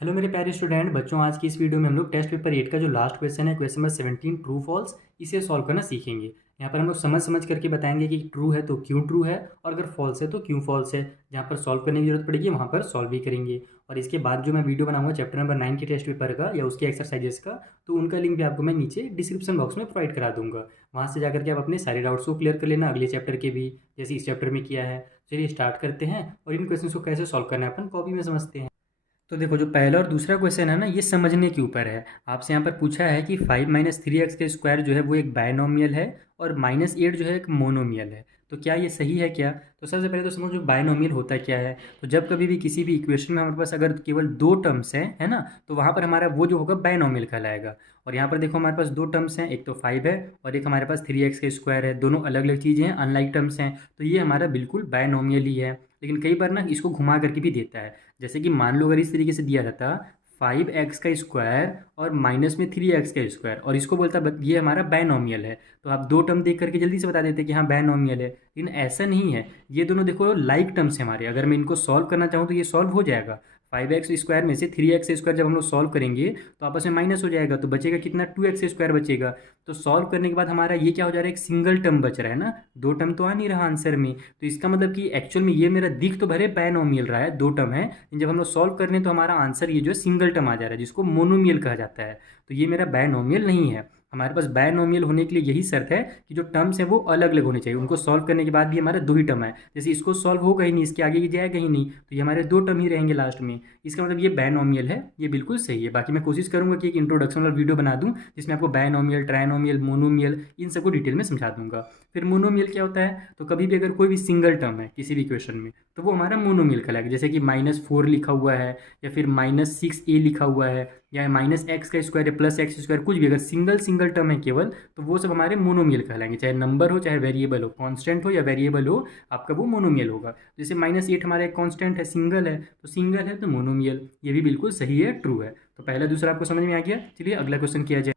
Hello मेरे प्यारे student बच्चों, आज की इस वीडियो में हम लोग टेस्ट पेपर 8 का जो लास्ट क्वेश्चन है, क्वेश्चन नंबर 17 ट्रू फॉल्स, इसे सॉल्व करना सीखेंगे। यहाँ पर हम लोग समझ समझ करके बताएंगे कि ट्रू है तो क्यों ट्रू है और अगर फॉल्स है तो क्यों फॉल्स है। जहाँ पर सॉल्व करने की जरूरत पड़ेगी वहाँ पर सॉल्व भी करेंगे। और इसके बाद जो मैं वीडियो बनाऊंगा चैप्टर नंबर 9 के टेस्ट पेपर का या उसके एक्सरसाइजेस का, तो उनका लिंक भी आपको मैं नीचे डिस्क्रिप्शन बॉक्स में प्रोवाइड करा दूंगा। वहाँ से जाकर के आप अपने सारे डाउट्स को क्लियर कर लेना, अगले चैप्टर के भी जैसे इस चैप्टर में किया है। चलिए स्टार्ट करते हैं और इन क्वेश्चन को कैसे सॉल्व करना है अपन कॉपी में समझते हैं। तो देखो, जो पहला और दूसरा क्वेश्चन है ना, ये समझने के ऊपर है। आपसे यहाँ पर पूछा है कि 5 - 3x का स्क्वायर जो है वो एक बायनोमियल है और -8 जो है एक मोनोमियल है। तो क्या ये सही है क्या? तो सबसे पहले तो समझो बायनोमियल होता क्या है। तो जब कभी भी किसी भी इक्वेशन में हमारे पास अगर केवल दो टर्म्स हैं, है ना, तो वहाँ पर हमारा वो जो होगा बायनोमियल कहलाएगा। और यहाँ पर देखो हमारे पास दो टर्म्स हैं, एक तो 5 है और एक हमारे पास 3x का स्क्वायर है। दोनों अलग अलग चीज़ें हैं, अनलाइक टर्म्स हैं, तो ये हमारा बिल्कुल बायनोमियल ही है। लेकिन कई बार ना इसको घुमा करके भी देता है। जैसे कि मान लो अगर इस तरीके से दिया रहता 5x का स्क्वायर और माइनस में 3x का स्क्वायर और इसको बोलता ये हमारा बायनोमियल है, तो आप दो टर्म देख करके जल्दी से बता देते कि हाँ बायनोमियल है। लेकिन ऐसा नहीं है, ये दोनों देखो लाइक टर्म्स हैं हमारे। अगर मैं इनको सॉल्व करना चाहूँ तो ये सॉल्व हो जाएगा। 5x स्क्वायर में से 3x स्क्वायर जब हम लोग सॉल्व करेंगे तो आपस में माइनस हो जाएगा, तो बचेगा कितना, 2x स्क्वायर बचेगा। तो सॉल्व करने के बाद हमारा ये क्या हो जा रहा है, एक सिंगल टर्म बच रहा है ना, दो टर्म तो आ नहीं रहा आंसर में। तो इसका मतलब कि एक्चुअल में ये मेरा दिख तो भरे बायनोमियल रहा है, दो टर्म है, लेकिन जब हम लोग सॉल्व करने तो हमारा आंसर ये जो है सिंगल टर्म आ जा रहा है, जिसको मोनोमियल कहा जाता है। तो ये मेरा बायनोमियल नहीं है। हमारे पास बायनोमियल होने के लिए यही शर्त है कि जो टर्म्स हैं वो अलग अलग होने चाहिए। उनको सॉल्व करने के बाद भी हमारा दो ही टर्म है, जैसे इसको सॉल्व होगा ही नहीं, इसके आगे की जाएगा ही नहीं, तो ये हमारे दो टर्म ही रहेंगे लास्ट में। इसका मतलब ये बायनोमियल है, ये बिल्कुल सही है। बाकी मैं कोशिश करूंगा कि एक इंट्रोडक्शन वाला वीडियो बना दूं जिसमें आपको बायनोमियल, ट्रायनोमियल, मोनोमियल इन सबको डिटेल में समझा दूंगा। फिर मोनोमियल क्या होता है, तो कभी भी अगर कोई भी सिंगल टर्म है किसी भी इक्वेशन में तो वो हमारा मोनोमियल कहलाएगा। जैसे कि -4 लिखा हुआ है या फिर -6a लिखा हुआ है या -x का स्क्वायर या +x स्क्वायर, कुछ भी अगर सिंगल सिंगल टर्म है केवल, तो वो सब हमारे मोनोमियल कहलाएंगे। चाहे नंबर हो, चाहे वेरिएबल हो, कांस्टेंट हो या वेरिएबल हो, आपका वो मोनोमियल होगा। जैसे -8 हमारा एक कांस्टेंट है, सिंगल है, तो सिंगल है तो मोनोमियल। ये भी बिल्कुल सही है, ट्रू है। तो पहला दूसरा आपको समझ में आ गया। चलिए अगला क्वेश्चन किया जाए।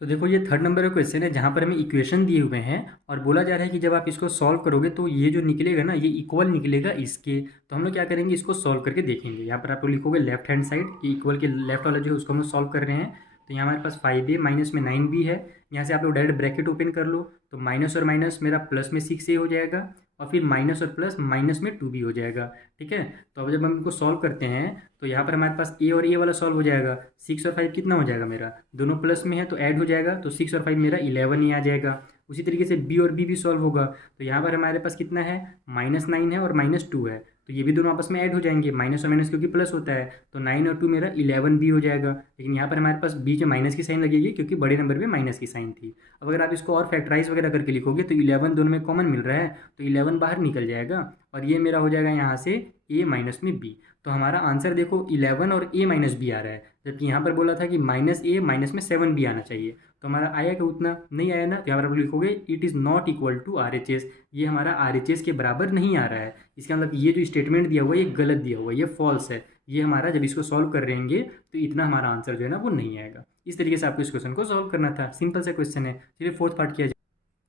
तो देखो, ये थर्ड नंबर का क्वेश्चन है जहाँ पर हमें इक्वेशन दिए हुए हैं और बोला जा रहा है कि जब आप इसको सॉल्व करोगे तो ये जो निकलेगा ना, ये इक्वल निकलेगा इसके। तो हम लोग क्या करेंगे, इसको सॉल्व करके देखेंगे। यहाँ पर आप लोग लिखोगे लेफ्ट हैंड साइड कि इक्वल के लेफ्ट वाला जो है उसको हम लोग सॉल्व कर रहे हैं। तो यहाँ हमारे पास 5a माइनस में 9b है। यहाँ से आप लोग डायरेक्ट ब्रैकेट ओपन कर लो, तो माइनस और माइनस मेरा प्लस में 6a हो जाएगा और फिर माइनस और प्लस माइनस में 2b हो जाएगा। ठीक है, तो अब जब हम इनको सॉल्व करते हैं तो यहाँ पर हमारे पास ए और ए वाला सॉल्व हो जाएगा। 6 और 5 कितना हो जाएगा मेरा, दोनों प्लस में है तो ऐड हो जाएगा, तो 6 और 5 मेरा 11 ही आ जाएगा। उसी तरीके से बी और बी भी सॉल्व होगा। तो यहाँ पर हमारे पास कितना है, -9 है और -2 है, तो ये भी दोनों आपस में ऐड हो जाएंगे, माइनस और माइनस क्योंकि प्लस होता है, तो 9 और 2 मेरा 11 भी हो जाएगा। लेकिन यहाँ पर हमारे पास बीच में माइनस की साइन लगेगी क्योंकि बड़े नंबर में माइनस की साइन थी। अब अगर आप इसको और फैक्टराइज वगैरह करके लिखोगे तो 11 दोनों में कॉमन मिल रहा है, तो 11 बाहर निकल जाएगा और ये मेरा हो जाएगा यहाँ से a माइनस में b। तो हमारा आंसर देखो 11 और a माइनस बी आ रहा है, जबकि यहाँ पर बोला था कि -a माइनस में 7 भी आना चाहिए। तो हमारा आया क्या, उतना नहीं आया ना, तो यहाँ पर आप लिखोगे it is not equal to RHS। ये हमारा RHS के बराबर नहीं आ रहा है। इसका मतलब ये जो स्टेटमेंट दिया हुआ है ये गलत दिया हुआ है, ये फॉल्स है। ये हमारा जब इसको सॉल्व कर रहेंगे तो इतना हमारा आंसर जो है ना वो नहीं आएगा। इस तरीके से आपको इस क्वेश्चन को सॉल्व करना था। सिंपल सा क्वेश्चन है। चलिए फोर्थ पार्ट किया जाए।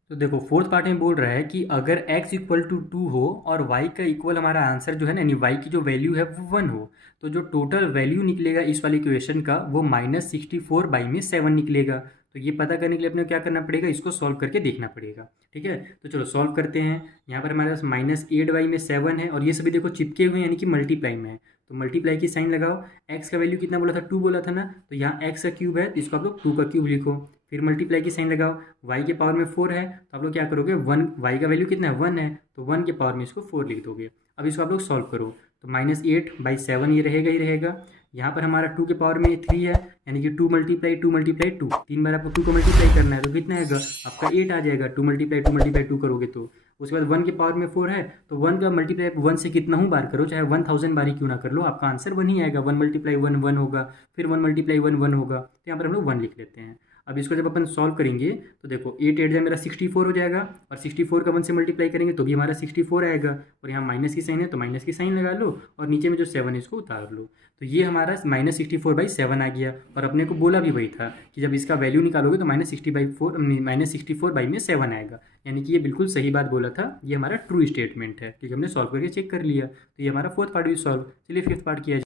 तो देखो, फोर्थ पार्ट में बोल रहा है कि अगर x इक्वल टू 2 हो और y का इक्वल हमारा आंसर जो है ना, यानी y की जो वैल्यू है वो 1 हो, तो जो टोटल वैल्यू निकलेगा इस वाले इक्वेशन का वो -64/7 निकलेगा। तो ये पता करने के लिए अपने को क्या करना पड़ेगा, इसको सॉल्व करके देखना पड़ेगा। ठीक है, तो चलो सॉल्व करते हैं। यहाँ पर हमारे पास -8y में 7 है और ये सभी देखो चिपके हुए हैं, यानी कि मल्टीप्लाई में है, तो मल्टीप्लाई की साइन लगाओ। x का वैल्यू कितना बोला था, 2 बोला था ना, तो यहाँ x का क्यूब है तो इसको आप लोग 2 का क्यूब लिखो। फिर मल्टीप्लाई की साइन लगाओ, y के पावर में 4 है तो आप लोग क्या करोगे, 1, y का वैल्यू कितना है 1 है, तो 1 के पावर में इसको 4 लिख दोगे। अब इसको आप लोग सॉल्व करो, तो -8/7 ये रहेगा ही रहेगा। यहाँ पर हमारा 2 के पावर में 3 है, यानी कि 2 × 2 × 2, 3 बार आपको 2 को मल्टीप्लाई करना है, तो कितना आएगा आपका 8 आ जाएगा। 2 × 2 करोगे तो उसके बाद 1 के पावर में 4 है, तो 1 का मल्टीप्लाई 1 से कितना हूँ बार करो, चाहे 1000 बार ही क्यों ना कर लो, आपका आंसर 1 ही आएगा। 1 × 1 1 होगा, फिर 1 × 1 1 होगा, तो यहाँ पर हम लोग 1 लिख लेते हैं। अब इसको जब अपन सॉल्व करेंगे तो देखो 8 8 मेरा 64 हो जाएगा और 64 का 1 से मल्टीप्लाई करेंगे तो भी हमारा 64 आएगा, और यहाँ माइनस की साइन है तो माइनस की साइन लगा लो और नीचे में जो 7 है इसको उतार लो। तो ये हमारा -64/7 आ गया, और अपने को बोला भी वही था कि जब इसका वैल्यू निकालोगे तो -64/7 आएगा, यानी कि ये बिल्कुल सही बात बोला था। ये हमारा ट्रू स्टेटमेंट है क्योंकि हमने सॉल्व करके चेक कर लिया। तो ये हमारा फोर्थ पार्ट भी सॉल्व। चलिए फिफ्थ पार्ट किया जाए।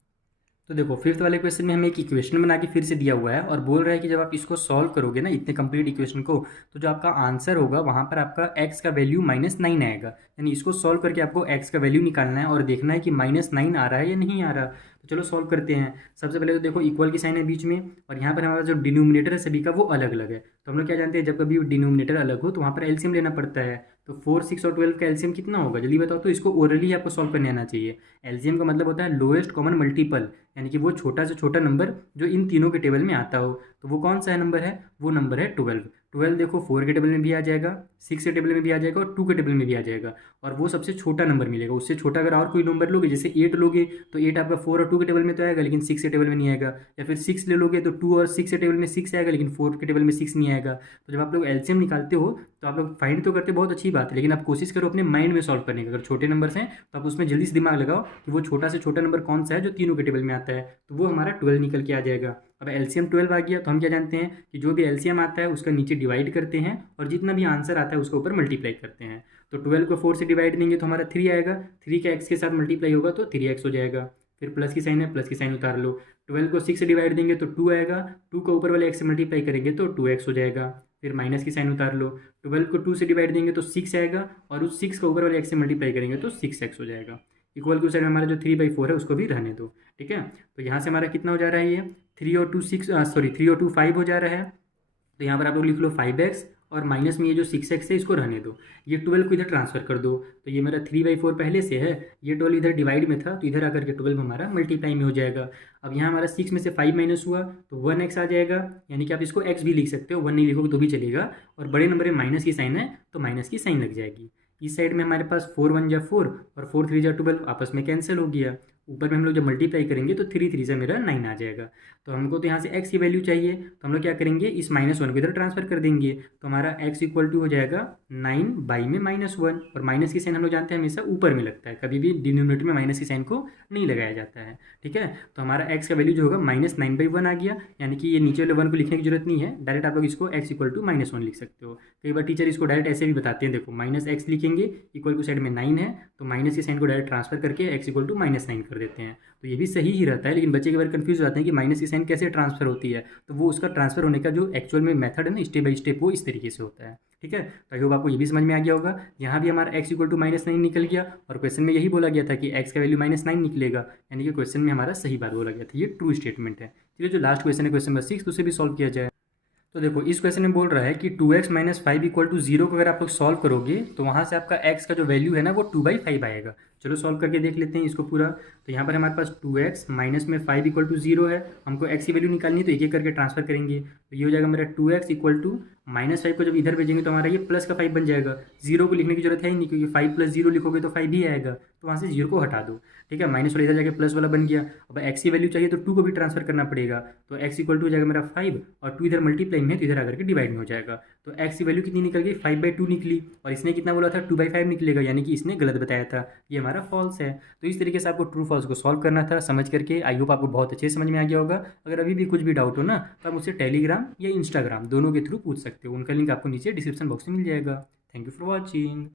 तो देखो फिफ्थ वाले क्वेश्चन में हमें एक इक्वेशन बना के फिर से दिया हुआ है और बोल रहा है कि जब आप इसको सॉल्व करोगे ना इतने कंप्लीट इक्वेशन को, तो जो आपका आंसर होगा वहाँ पर आपका x का वैल्यू -9 आएगा। यानी इसको सॉल्व करके आपको x का वैल्यू निकालना है और देखना है कि -9 आ रहा है या नहीं आ रहा। तो चलो सॉल्व करते हैं। सबसे पहले तो देखो इक्वल की साइन है बीच में और यहाँ पर हमारा जो डिनोमिनेटर है सभी का वो अलग अलग है। तो हम लोग क्या जानते हैं, जब कभी डिनोमिनेटर अलग हो तो वहाँ पर एलसीएम लेना पड़ता है। तो 4, 6 और 12 का एलसीएम कितना होगा जल्दी बताओ। तो इसको ओरली आपको सॉल्व करने आना चाहिए। एलसीएम का मतलब होता है लोएस्ट कॉमन मल्टीपल, यानी कि वो छोटा से छोटा नंबर जो इन तीनों के टेबल में आता हो। तो वो कौन सा है नंबर है, वो नंबर है 12। 12 देखो 4 के टेबल में भी आ जाएगा, 6 के टेबल में भी आ जाएगा और 2 के टेबल में भी आ जाएगा। और वो सबसे छोटा नंबर मिलेगा। उससे छोटा अगर और कोई नंबर लोगे, जैसे 8 लोगे तो 8 आपका 4 और 2 के टेबल में तो आएगा लेकिन 6 के टेबल में नहीं आएगा। या फिर 6 ले लोगे तो 2 और 6 के टेबल में 6 आएगा लेकिन 4 के टेबल में 6 नहीं आएगा। तो जब आप लोग एलसीएम निकालते हो तो आप लोग फाइंड तो करते बहुत अच्छी बात है, लेकिन आप कोशिश करो अपने माइंड में सॉल्व करने का। अगर छोटे नंबर्स हैं तो आप उसमें जल्दी से दिमाग लगाओ कि वो छोटा से छोटा नंबर कौन सा है जो तीनों के टेबल में आता है। तो वो हमारा 12 निकल के आ जाएगा। अब एलसीएम 12 आ गया तो हम क्या जानते हैं कि जो भी एलसीएम आता है उसका नीचे डिवाइड करते हैं और जितना भी आंसर आता है उसके ऊपर मल्टीप्लाई करते हैं। तो 12 को 4 से डिवाइड देंगे तो हमारा 3 आएगा। 3 का एक्स के साथ मल्टीप्लाई होगा तो 3x हो जाएगा। फिर प्लस की साइन है, प्लस की साइन उतार लो। 12 को 6 से डिवाइड देंगे तो 2 आएगा। 2 का ऊपर वाले एक्स से मल्टीप्लाई करेंगे तो 2x हो जाएगा। फिर माइनस की साइन उतार लो। 12 को 2 से डिवाइड देंगे तो 6 आएगा और उस 6 का ऊपर वाले एक्स से मल्टीप्लाई करेंगे तो 6x हो जाएगा। इक्वल की साइड में हमारा जो 3/4 है उसको भी रहने दो। ठीक है, तो यहाँ से हमारा कितना हो जा रहा है, ये 3 और 2 6 सॉरी 3 और 2 5 हो जा रहा है। तो यहाँ पर आप लोग लिख लो 5x और माइनस में ये जो 6x है इसको रहने दो। ये 12 को इधर ट्रांसफर कर दो। तो ये मेरा 3/4 पहले से है, ये 12 इधर डिवाइड में था तो इधर आकर के 12 हमारा मल्टीप्लाई में हो जाएगा। अब यहाँ हमारा 6 में से 5 माइनस हुआ तो 1x आ जाएगा। यानी कि आप इसको x भी लिख सकते हो, 1 नहीं लिखोगे तो भी चलेगा। और बड़े नंबर में माइनस की साइन है तो माइनस की साइन लग जाएगी। इस साइड में हमारे पास 4 1 जा 4 और 4 3 जा 12 आपस में कैंसिल हो गया। ऊपर में हम लोग जब मल्टीप्लाई करेंगे तो 3 3 से मेरा 9 आ जाएगा। तो हमको तो यहाँ से x की वैल्यू चाहिए तो हम लोग क्या करेंगे, इस -1 को इधर ट्रांसफर कर देंगे। तो हमारा x इक्वल टू हो जाएगा 9 में -1। और माइनस की साइन हम लोग जानते हैं हमेशा ऊपर में लगता है, कभी भी डिनोमिनेटर में माइनस की साइन को नहीं लगाया जाता है। ठीक है, तो हमारा x का वैल्यू जो होगा -9/1 आ गया। यानी कि ये नीचे वाले 1 को लिखने की जरूरत नहीं है, डायरेक्ट आप लोग इसको x इक्वल टू -1 लिख सकते हो। कई बार टीचर इसको डायरेक्ट ऐसे भी बताते हैं, देखो -x लिखेंगे, इक्वल टू साइड में 9 है तो माइनस की साइन को डायरेक्ट ट्रांसफर करके x इक्वल टू -9 कर देते हैं। तो ये भी सही ही रहता है, लेकिन बच्चे के बार कंफ्यूज हो जाते हैं कि माइनस की साइन कैसे ट्रांसफर होती है। तो वो उसका ट्रांसफर होने का जो एक्चुअल में मेथड है ना, स्टेप बाय स्टेप, वो इस तरीके से होता है। ठीक है, तो आई होप आपको ये भी समझ में आ गया होगा। यहाँ भी हमारा x इक्वल टू -9 निकल गया और क्वेश्चन में यही बोला गया था कि x का वैल्यू -9 निकलेगा। यानी कि क्वेश्चन में हमारा सही बात बोला गया था, ये ट्रू स्टेटमेंट है। चलिए जो लास्ट क्वेश्चन है क्वेश्चन नंबर 6, तो उसे भी सॉल्व किया जाए। तो देखो इस क्वेश्चन में बोल रहा है कि 2x - 5 इक्वल टू 0 को अगर आप लोग सॉल्व करोगे तो वहाँ से आपका x का जो वैल्यू है ना वो 2/5 आएगा। चलो सॉल्व करके देख लेते हैं इसको पूरा। तो यहाँ पर हमारे पास 2x माइनस में 5 इक्वल टू 0 है। हमको x की वैल्यू निकालनी है तो एक एक करके ट्रांसफर करेंगे। तो ये हो जाएगा मेरा 2x इक्वल टू -5 को जब इधर भेजेंगे तो हमारा ये प्लस का 5 बन जाएगा। 0 को लिखने की जरूरत है ही नहीं, क्योंकि 5 + 0 लिखोगे तो 5 ही आएगा। तो वहाँ से 0 को हटा दो। ठीक है, माइनस वाला इधर जाके प्लस वाला बन गया। अब x की वैल्यू चाहिए तो 2 को भी ट्रांसफर करना पड़ेगा। तो x इक्वल टू हो जाएगा मेरा 5 और 2 इधर मल्टीप्लाई में है तो इधर आकर के डिवाइड में हो जाएगा। तो x की वैल्यू कितनी निकल गई, 5/2 निकली। और इसने कितना बोला था, 2/5 निकलेगा, यानी कि इसने गलत बताया था, ये हमारा फॉल्स है। तो इस तरीके से आपको ट्रू फॉल्स को सॉल्व करना था समझ करके। आई होप आपको बहुत अच्छे से समझ में आ गया होगा। अगर अभी भी कुछ भी डाउट हो ना तो आप मुझसे टेलीग्राम या इंस्टाग्राम दोनों के थ्रू पूछ सकते हो। उनका लिंक आपको नीचे डिस्क्रिप्शन बॉक्स में मिल जाएगा। Thank you for watching.